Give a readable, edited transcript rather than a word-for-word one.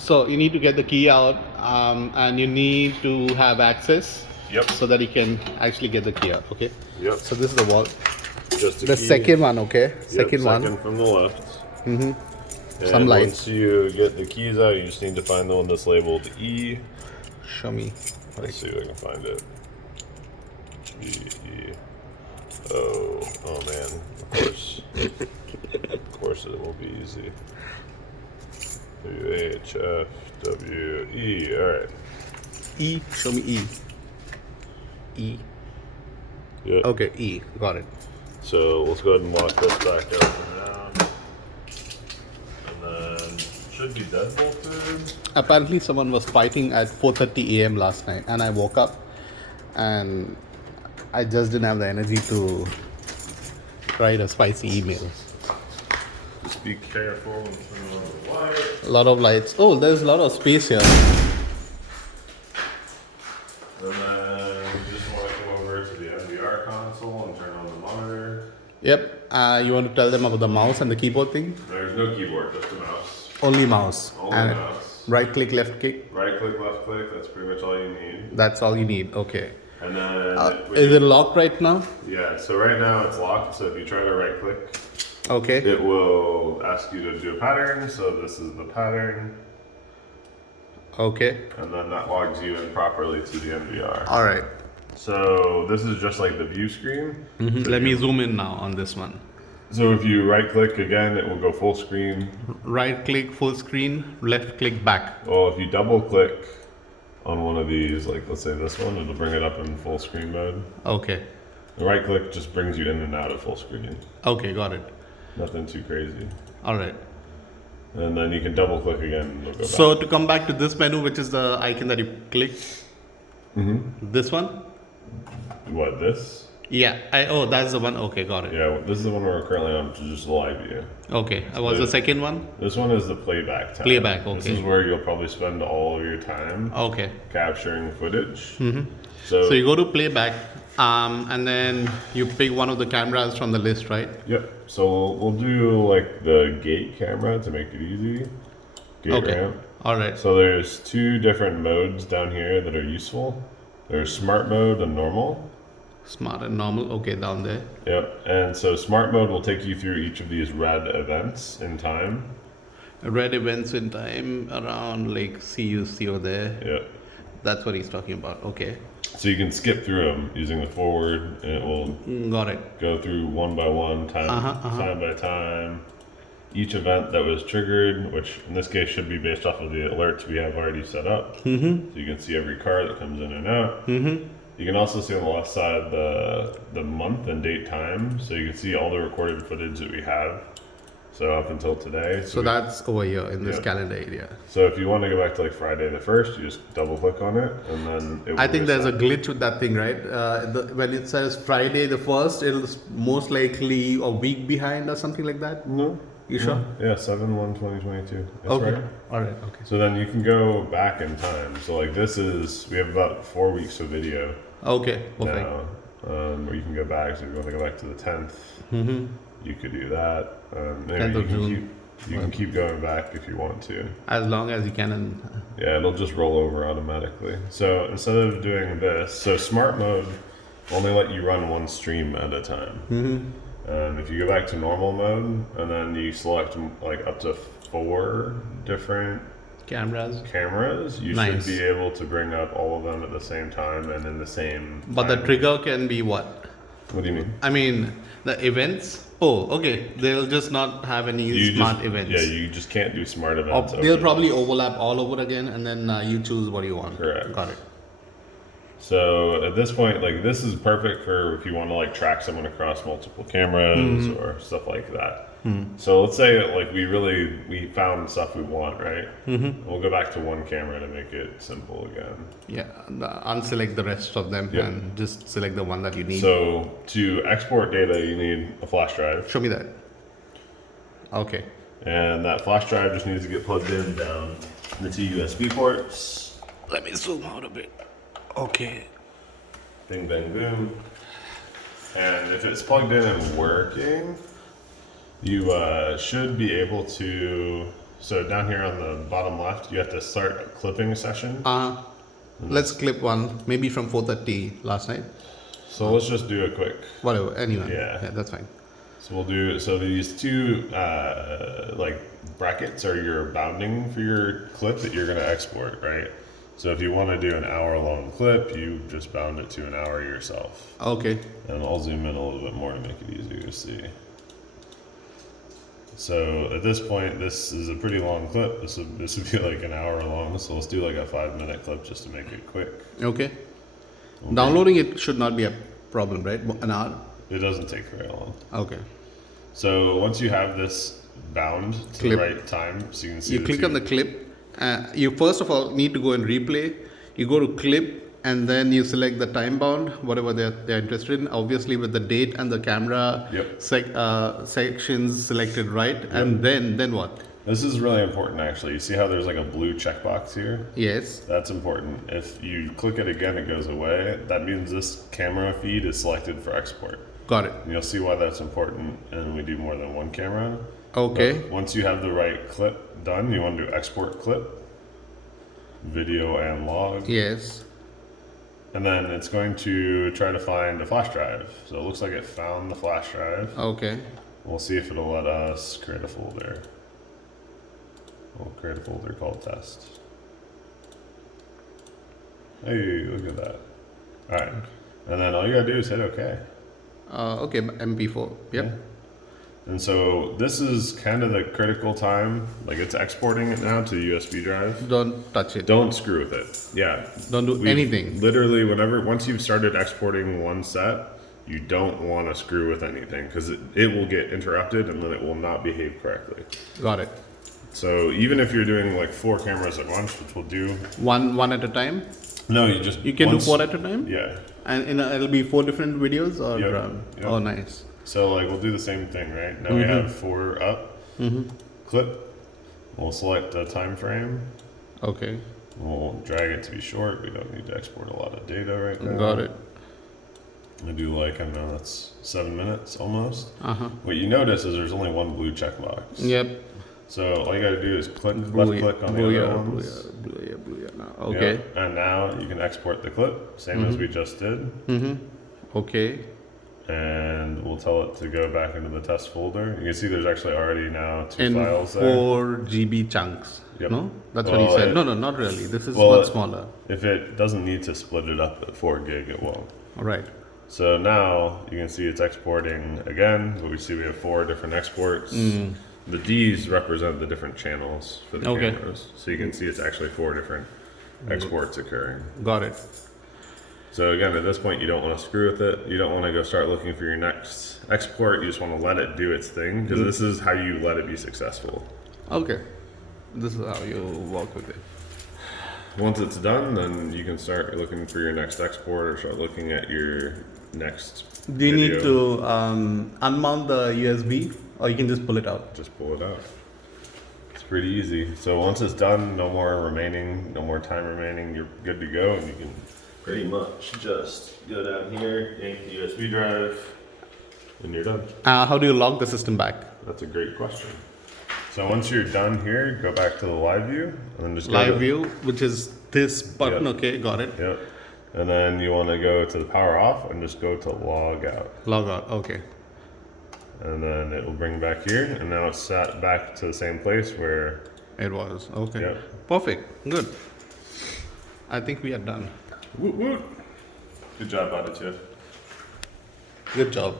So you need to get the key out, and you need to have access. Yep. So that you can actually get the key out. Okay. Yep. So this is the wall. Just The key. second one, okay. Yep, Second one. Second from the left. Mm-hmm. And Some lights. once you get the keys out, you just need to find the one that's labeled E. Show me. Let's see if I can find it. E. Oh man. Of course. Of course it will be easy. W H F W E. All right. E. Show me E. E. Yeah. Okay. E. Got it. So let's go ahead and lock this back up for now. And then should be deadbolted. Apparently someone was fighting at 4:30 a.m. last night, and I woke up and I just didn't have the energy to write a spicy email. Just be careful and turn on the light. A lot of lights. Oh, there's a lot of space here. And then you just want to come over to the NVR console and turn on the monitor. Yep. You want to tell them about the mouse and the keyboard thing? There's no keyboard, just a mouse. Only mouse. Only and mouse. Right click, left click. Right click, left click, that's pretty much all you need. That's all you need. Okay. And then Is it locked right now? Yeah, so right now it's locked, so if you try to right click, Okay. it will ask you to do a pattern. So this is the pattern. Okay. And then that logs you in properly to the NVR. All right. So this is just like the view screen. Mm-hmm. So Let me zoom in now on this one. So if you right click again, it will go full screen. Right click full screen, left click back. Well, if you double click on one of these, like let's say this one, it'll bring it up in full screen mode. Okay. The right click just brings you in and out of full screen. Okay, got it. Nothing too crazy. All right. And then you can double click again and it'll go back. So to come back to this menu, which is the icon that you click, this one? What, this? Yeah. That's the one. Okay, got it. Yeah, this is the one we're currently on, which is just the live view. Okay. Was the second one? This one is the playback tab. Playback, This okay. is where you'll probably spend all of your time Okay. capturing footage. So you go to playback, and then you pick one of the cameras from the list, right? Yep. So we'll do like the gate camera to make it easy. Gate Okay. ramp. All right. So there's two different modes down here that are useful. There's smart mode and normal. Smart and normal. Okay, down there. Yep. And so smart mode will take you through each of these red events in time. Red events in time around like see over there. Yep. That's what he's talking about. Okay. So you can skip through them using the forward, and it will Got it. go through one by one, time by time. Each event that was triggered, which in this case should be based off of the alerts we have already set up. So you can see every car that comes in and out. You can also see on the left side the month and date time, so you can see all the recorded footage that we have. So up until today. So that's over here in this Yeah. calendar area. So if you want to go back to like Friday the 1st, you just double click on it, and then it will I think there's a reset. glitch with that thing, right? When it says Friday the 1st, it'll most likely a week behind or something like that. No. You sure? Yeah, 7/1/2022. That's Okay. right. All right. Okay. So then you can go back in time. So like we have about 4 weeks of video Okay. Perfect. now, where you can go back. So if you want to go back to the 10th, you could do that. Maybe 10th you of can June. you can keep going back if you want to. As long as you can. And Yeah, it'll just roll over automatically. So instead of doing this, so smart mode only let you run one stream at a time. If you go back to normal mode and then you select like up to 4 different cameras. cameras, you Nice. should be able to bring up all of them at the same time and in the same But the time. trigger can be what? What do you mean? I mean, the events. Oh, okay. They'll just not have any You smart just, events. Yeah, you just can't do smart Or events. they'll over probably this. overlap all over again, and then you choose what you want. Correct. Got it. So at this point, like this is perfect for if you want to like track someone across multiple cameras or stuff like that. So let's say that like we found stuff we want, right? We'll go back to one camera to make it simple again. Yeah. Unselect the rest of them Yeah. and just select the one that you need. So to export data, you need a flash drive, Show me that. Okay. and that flash drive just needs to get plugged in down the 2 USB ports. Let me zoom out a bit. Okay. Bing, bang, boom. And if it's plugged in and working, you should be able to So down here on the bottom left, you have to start a clipping session. Let's clip one, maybe from 4:30 last night. So let's just do a quick. Whatever, anyway. Yeah. That's fine. So we'll do, so these two like brackets are your bounding for your clip that you're gonna export, right? So if you wanna do an hour-long clip, you just bound it to an hour yourself. Okay. And I'll zoom in a little bit more to make it easier to see. So at this point, this is a pretty long clip. This would be like an hour long. So let's do like a 5-minute clip just to make it quick. Okay. Downloading it should not be a problem, right? An hour? It doesn't take very long. Okay. So once you have this bound to the right time, so you can see you click on the clip. You first of all need to go and replay. You go to clip and then you select the time bound, whatever they're interested in. Obviously with the date and the camera sections selected right. And then what? This is really important actually. You see how there's like a blue checkbox here? Yes. That's important. If you click it again, it goes away. That means this camera feed is selected for export. Got it. And you'll see why that's important and we do more than one camera. Okay. But once you have the right clip done, you want to do export clip, video and log. Yes. And then it's going to try to find a flash drive. So it looks like it found the flash drive. Okay. We'll see if it'll let us create a folder. We'll create a folder called test. Hey, look at that. All right. And then all you gotta do is hit OK. Okay, MP4. Yep. Yeah. And so this is kind of the critical time. Like it's exporting it now to the USB drive. Don't touch it. Don't screw with it. Yeah. Don't do anything. Literally, once you've started exporting one set, you don't want to screw with anything because it will get interrupted and then it will not behave correctly. Got it. So even if you're doing like 4 cameras at once, which we'll do. One at a time? No, You can do 4 at a time? Yeah. And it'll be 4 different videos or? Yep. Oh, nice. So like we'll do the same thing, right? Now we have 4 up. Clip. We'll select the time frame. Okay. We'll drag it to be short. We don't need to export a lot of data right now. Got it. I do like, I don't know, that's 7 minutes almost. What you notice is there's only one blue checkbox. Yep. So all you gotta do is left click on the other ones. Booyah now. Okay. Yep. And now you can export the clip, same as we just did. Okay. And we'll tell it to go back into the test folder. You can see there's actually already now 2 files there. 4 GB chunks. Yep. No? That's what he said. No, not really. This is much smaller. If it doesn't need to split it up at 4 gig, it won't. All right. So now you can see it's exporting again, but we see we have 4 different exports. The D's represent the different channels for the cameras. So you can see it's actually 4 different exports occurring. Got it. So again, at this point, you don't want to screw with it. You don't want to go start looking for your next export. You just want to let it do its thing because this is how you let it be successful. Okay. This is how you work with it. Once it's done, then you can start looking for your next export or start looking at your next Do you video. need to unmount the USB or you can just pull it out? Just pull it out. It's pretty easy. So once it's done, no more time remaining, you're good to go and you can pretty much just go down here, yank the USB drive, and you're done. How do you log the system back? That's a great question. So once you're done here, go back to the live view and then just go Live view, which is this button. Yep. Okay, got it. Yep. And then you want to go to the power off and just go to log out. Log out. Okay. And then it will bring back here, and now it's sat back to the same place where It was. Okay. Yep. Perfect. Good. I think we are done. Woot woot. Good job, Aditya. Good job.